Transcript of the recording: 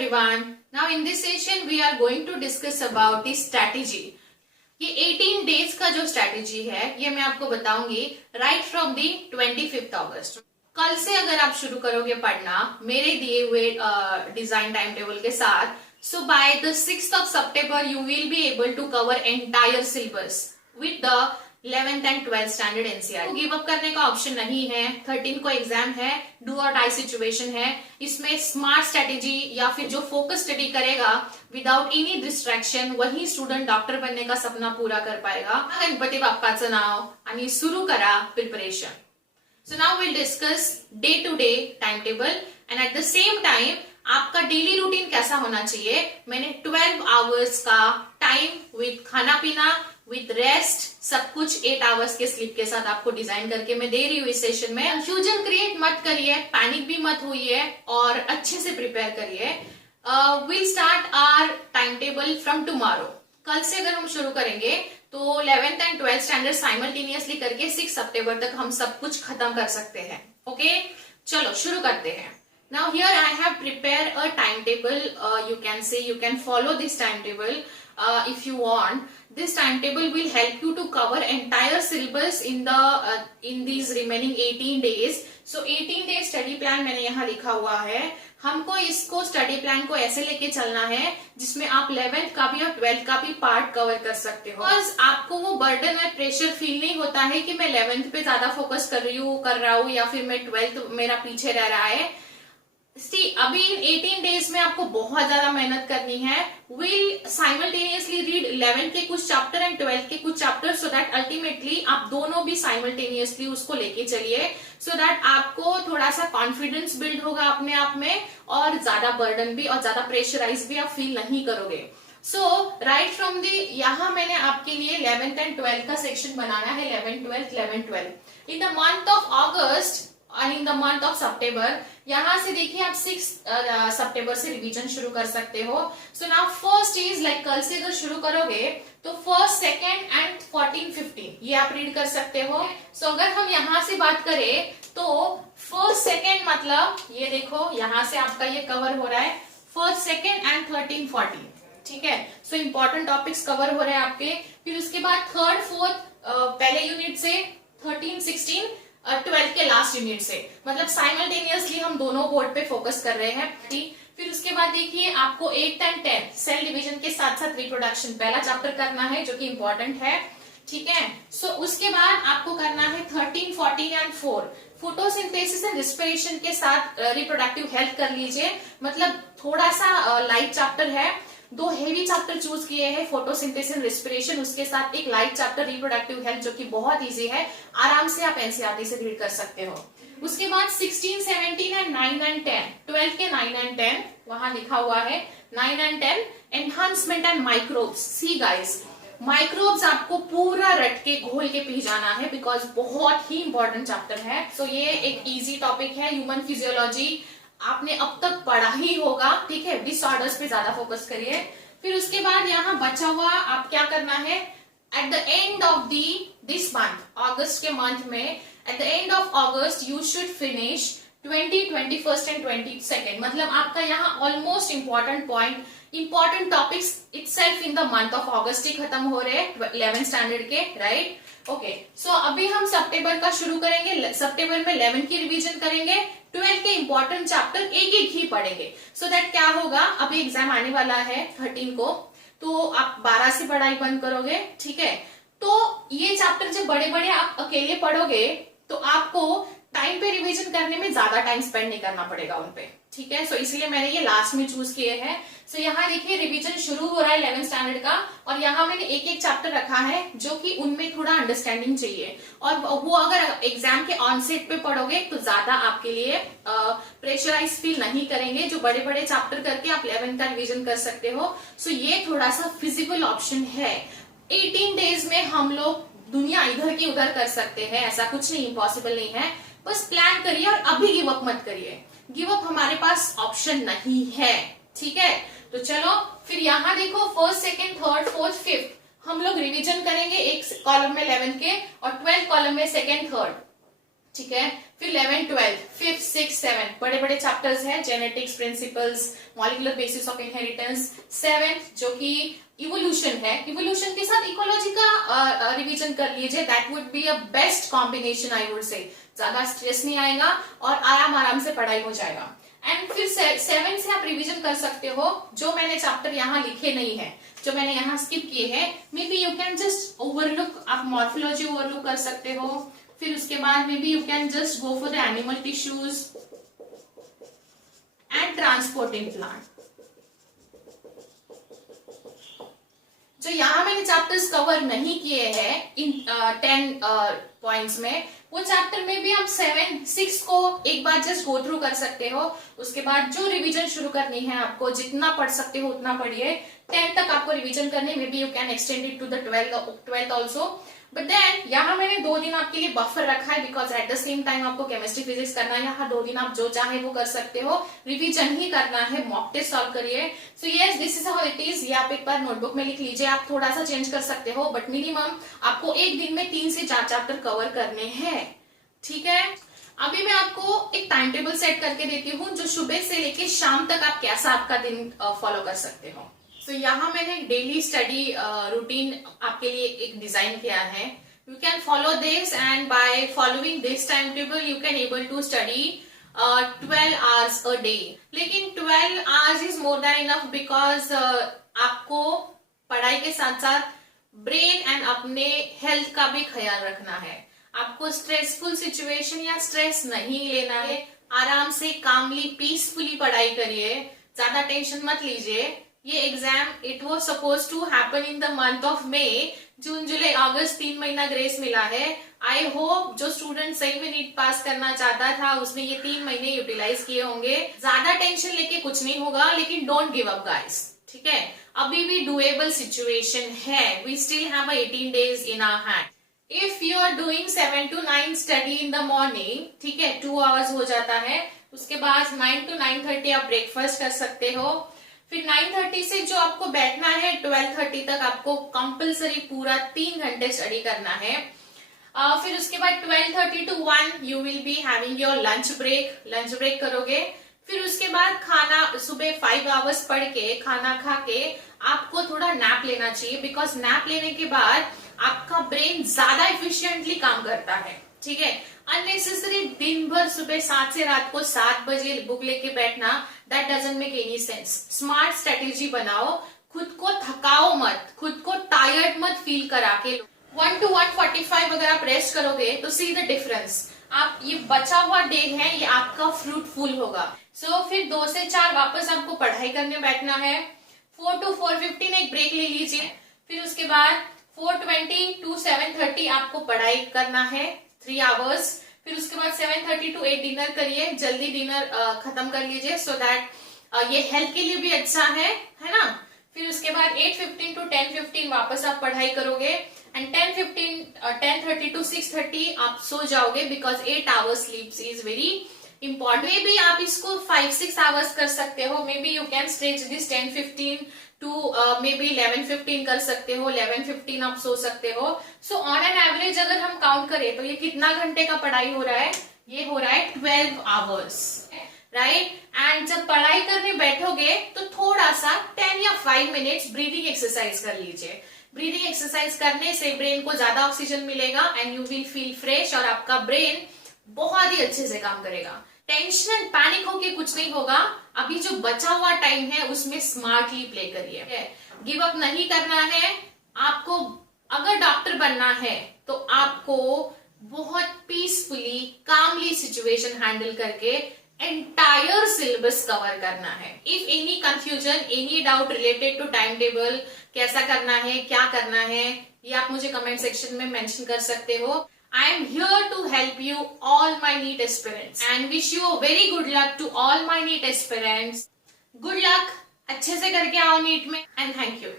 everyone. Now in this session we are going to discuss about the strategy. ये 18 days का जो strategy है ये मैं आपको बताऊंगी राइट फ्रॉम दी 25th अगस्त। कल से अगर आप शुरू करोगे पढ़ना मेरे दिए हुए डिजाइन टाइम टेबल के साथ, so by the 6th of September you will be able to cover entire syllabus with the 11th and 12th standard NCERT. Give up करने का ऑप्शन नहीं है। 13 को एग्जाम है, डू और डाई सिचुएशन है। इसमें स्मार्ट स्ट्रेटेजी या फिर जो फोकस स्टडी करेगा विदाउट एनी डिस्ट्रॅक्शन वही स्टूडेंट डॉक्टर बनने का सपना पूरा कर पाएगा। गणपती बाप्पाचं नाव आणि सुरू करा preparation. So now will discuss day to day time table and at the same time आपका डेली रूटीन कैसा होना चाहिए। मैंने 12 आवर्स का टाइम विद खाना पीना विद रेस्ट सब कुछ 8 आवर्स के स्लीप के साथ आपको डिजाइन करके मैं दे रही हूँ इस सेशन में। कंफ्यूजन क्रिएट मत करिए, पैनिक भी मत होइए और अच्छे से प्रिपेयर करिए। Will start our time table from tomorrow. कल से अगर हम शुरू करेंगे तो 11th and 12th standard simultaneously करके 6 सितंबर तक हम सब कुछ खत्म कर सकते हैं। ओके, चलो शुरू करते हैं। Now here I have prepared a timetable. You can follow this timetable if you want. This timetable will help you to cover entire syllabus in these remaining 18 days. So 18 days study plan मैंने यहाँ लिखा हुआ है। हमको इसको study plan को ऐसे लेके चलना है जिसमें आप 11th का भी और 12th का भी पार्ट कवर कर सकते हो। बस आपको वो बर्डन और प्रेशर फील नहीं होता है कि मैं 11th पे ज्यादा फोकस कर रहा हूँ या फिर मैं 12th मेरा पीछे रह रहा है। अभी इन 18 डेज में आपको बहुत ज्यादा मेहनत करनी है। विल साइमल्टेनियसली रीड 11th के कुछ चैप्टर एंड 12th के कुछ चैप्टर सो दैट अल्टीमेटली आप दोनों भी साइमल्टेनियसली उसको लेके चलिए, सो दैट आपको थोड़ा सा कॉन्फिडेंस बिल्ड होगा अपने आप में और ज्यादा बर्डन भी और ज्यादा प्रेशराइज भी आप फील नहीं करोगे। सो राइट फ्रॉम दी यहाँ मैंने आपके लिए 11th एंड 12th का सेक्शन बनाना है। 11th in the month of अगस्त और इन द मंथ ऑफ सितंबर। यहाँ से देखिए आप 6 सितंबर से रिवीजन शुरू कर सकते हो। So now first is like कल से अगर शुरू करोगे तो 1st, 2nd एंड 14, 15 ये आप रीड कर सकते हो। सो अगर हम यहाँ से बात करें तो 1st, 2nd मतलब ये देखो यहाँ से आपका ये कवर हो रहा है 1st, 2nd एंड 13, 14, ठीक है। सो इंपॉर्टेंट टॉपिक्स कवर हो रहे हैं आपके। फिर उसके बाद 3rd, 4th पहले यूनिट से 13, 16 12th के लास्ट यूनिट से, मतलब साइमल्टेनियसली हम दोनों बोर्ड पे फोकस कर रहे हैं। फिर उसके बाद देखिए आपको 8th and 10th cell division के साथ साथ रिप्रोडक्शन पहला चैप्टर करना है जो कि इंपॉर्टेंट है, ठीक है। सो उसके बाद आपको करना है 13, 14 एंड 4 फोटोसिंथेसिस एंड रेस्पिरेशन के साथ रिप्रोडक्टिव हेल्थ कर लीजिए। मतलब थोड़ा सा लाइट चैप्टर है। 2 हेवी चैप्टर चूज किए हैं, फोटोसिंथेसिस एंड रेस्पिरेशन, उसके साथ एक लाइट चैप्टर रिप्रोडक्टिव हेल्थ जो कि बहुत इजी है, आराम से आप एनसीईआरटी से रीड कर सकते हो। उसके बाद 16, 17 एंड 9 एंड 10 12th के 9 एंड 10 वहां लिखा हुआ है 9 and 10 enhancement and microbes. See guys, microbes आपको पूरा रट के घोल के पी जाना है बिकॉज बहुत ही इंपॉर्टेंट चैप्टर है। सो ये एक इजी टॉपिक है। ह्यूमन फिजियोलॉजी आपने अब तक पढ़ा ही होगा, ठीक है। डिसऑर्डर्स पे ज्यादा फोकस करिए। फिर उसके बाद यहाँ बचा हुआ आप क्या करना है, at the end of this month, अगस्त के मंथ में at the end of August you should finish 20, 21st and 22nd। मतलब आपका यहाँ almost important topics itself in the month of August ही खत्म हो रहे हैं 11th स्टैंडर्ड के, राइट। ओके, सो अभी हम सितंबर का शुरू करेंगे। सितंबर में 11th की रिवीजन करेंगे, 12th के इंपॉर्टेंट चैप्टर एक एक ही पढ़ेंगे। सो दैट क्या होगा, अभी एग्जाम आने वाला है 13 को, तो आप 12 से पढ़ाई बंद करोगे, ठीक है। तो ये चैप्टर जब बड़े बड़े आप अकेले पढ़ोगे तो आपको टाइम पे रिवीजन करने में ज्यादा टाइम स्पेंड नहीं करना पड़ेगा उन पे, ठीक है। सो इसलिए मैंने ये लास्ट में चूज किए हैं। सो यहाँ देखिए रिवीजन शुरू हो रहा है 11th स्टैंडर्ड का और यहाँ मैंने एक एक चैप्टर रखा है जो कि उनमें थोड़ा अंडरस्टैंडिंग चाहिए और वो अगर एग्जाम के ऑनसेट पे पढ़ोगे तो ज्यादा आपके लिए प्रेशराइज फील नहीं करेंगे। जो बड़े बड़े चैप्टर करके आप 11th का रिवीजन कर सकते हो। सो ये थोड़ा सा फिजिबल ऑप्शन है। 18 डेज में हम लोग दुनिया इधर की उधर कर सकते हैं, ऐसा कुछ नहीं, इम्पॉसिबल नहीं है। बस प्लान करिए और अभी गिव अप मत करिए। गिव अप हमारे पास ऑप्शन नहीं है, ठीक है। तो चलो फिर यहाँ देखो 1st, 2nd, 3rd, 4th, 5th हम लोग रिवीजन करेंगे एक कॉलम में 11th के और 12th कॉलम में 2nd, 3rd, ठीक है। फिर 11 12 5th 6th 7 बड़े बड़े चैप्टर्स हैं, genetics principles, molecular basis of inheritance. 7th जो कि इवोल्यूशन है, इवोल्यूशन के साथ इकोलॉजी का रिवीजन कर लीजिए, that would be a best combination I would say. ज्यादा स्ट्रेस नहीं आएगा और आराम आराम से पढ़ाई हो जाएगा। एंड फिर 7 से आप रिवीजन कर सकते हो जो मैंने चैप्टर यहाँ लिखे नहीं है, जो मैंने यहाँ स्किप किए हैं, may be you can just overlook, आप मॉर्फोलॉजी ओवरलुक कर सकते हो। फिर उसके बाद may be you can just go for the animal tissues and transporting plant. जो यहाँ मैंने चैप्टर्स कवर नहीं किए हैं इन 10 पॉइंट्स में, वो चैप्टर में भी आप 7 6 को एक बार जस्ट गो थ्रू कर सकते हो। उसके बाद जो रिवीजन शुरू करनी है आपको, जितना पढ़ सकते हो उतना पढ़िए। 10 तक आपको रिवीजन करने में भी you can extend it to the 12th also. But then यहाँ मैंने 2 दिन आपके लिए बफर रखा है, because at the same time आपको केमिस्ट्री फिजिक्स करना है। यहाँ 2 दिन आप जो चाहे वो कर सकते हो, रिवीजन ही करना है, मॉक टेस्ट सॉल्व करिए। So yes, this is how it is. ये आप एक बार नोटबुक में लिख लीजिए, आप थोड़ा सा चेंज कर सकते हो, बट मिनिमम आपको एक दिन में 3 से 4 चैप्टर कवर करने हैं, ठीक है। अभी मैं आपको एक टाइम टेबल सेट करके देती हूँ, जो सुबह से लेके शाम तक आप कैसा आपका दिन फॉलो कर सकते हो। तो यहाँ मैंने डेली स्टडी रूटीन आपके लिए एक डिजाइन किया है। You can follow this and by following this time table you can able to study 12 hours a day. लेकिन 12 hours is more than enough, because आपको पढ़ाई के साथ साथ ब्रेन एंड अपने हेल्थ का भी ख्याल रखना है। आपको स्ट्रेसफुल सिचुएशन या स्ट्रेस नहीं लेना है, आराम से कामली पीसफुली पढ़ाई करिए, ज्यादा टेंशन मत लीजिए। ये exam it was suppose to happen in the month of May, June जुलाई अगस्त 3 महीना ग्रेस मिला है। आई होप जो स्टूडेंट सही में नीट पास करना चाहता था उसने ये 3 महीने यूटिलाइज किए होंगे। ज्यादा टेंशन लेके कुछ नहीं होगा, लेकिन डोंट गिव अप गाइस, ठीक है। अभी भी डुएबल सिचुएशन है, we still have 18 days in our hand. If you are doing 7 to 9 study in the morning, ठीक है, 2 आवर्स हो जाता है। उसके बाद 9 to 9:30 आप ब्रेकफास्ट कर सकते हो। फिर 9:30 से जो आपको बैठना है 12:30 तक आपको कंपलसरी पूरा 3 घंटे स्टडी करना है। फिर उसके बाद 12:30 to 1 you will be having your lunch break करोगे। फिर उसके बाद खाना, सुबह 5 आवर्स पढ़ के खाना खा के आपको थोड़ा नैप लेना चाहिए, बिकॉज नैप लेने के बाद आपका ब्रेन ज्यादा एफिशिएंटली काम करता है, ठीक है। अननेसेसरी दिन भर सुबह 7 से रात को 7 बजे बुक लेके बैठना, that doesn't make any sense. Smart strategy बनाओ, खुद को थकाओ मत, खुद को टायर्ड मत फील करा के। 1 to 1:45 अगर आप रेस्ट करोगे तो सी द डिफरेंस। आप ये बचा हुआ डे है, ये आपका फ्रूटफुल होगा। सो फिर 2 से 4 वापस आपको पढ़ाई करने बैठना है। 4 to 4:15 एक ब्रेक ले लीजिए। फिर उसके बाद 4:20 to 7:30 आपको पढ़ाई करना है, 3 आवर्स। फिर उसके बाद 7:30 to 8 डिनर करिए, जल्दी डिनर खत्म कर लीजिए, सो दैट ये हेल्थ के लिए भी अच्छा है ना। फिर उसके बाद 8:15 to 10:15 वापस आप पढ़ाई करोगे, एंड 10:30 to 6:30 आप सो जाओगे, because 8 hours sleep is very important. Maybe आप इसको 5-6 आवर्स कर सकते हो, maybe you can stretch this 10:15 to maybe 11:15 कर सकते हो, 11:15 आप सो सकते हो। सो ऑन एन एवरेज अगर हम काउंट करें तो ये कितना घंटे का पढ़ाई हो रहा है, ये हो रहा है 12 आवर्स, राइट। एंड जब पढ़ाई करने बैठोगे तो थोड़ा सा 10 या 5 मिनट्स ब्रीदिंग एक्सरसाइज कर लीजिए। ब्रीदिंग एक्सरसाइज करने से ब्रेन को ज्यादा ऑक्सीजन मिलेगा and you will feel fresh, और आपका ब्रेन बहुत ही अच्छे से काम करेगा। टेंशन पैनिक होके कुछ नहीं होगा। अभी जो बचा हुआ टाइम है उसमें स्मार्टली प्ले करिए, गिव अप नहीं करना है। आपको अगर डॉक्टर बनना है तो आपको बहुत पीसफुली कामली सिचुएशन हैंडल करके एंटायर सिलेबस कवर करना है। If any confusion, any doubt related to time table, कैसा करना है, क्या करना है, ये आप मुझे कमेंट सेक्शन में मेंशन कर सकते हो। I am here to help you all my NEET aspirants and wish you a very good luck to all my NEET aspirants. Good luck, अच्छे से करके आओ नीट में, and thank you.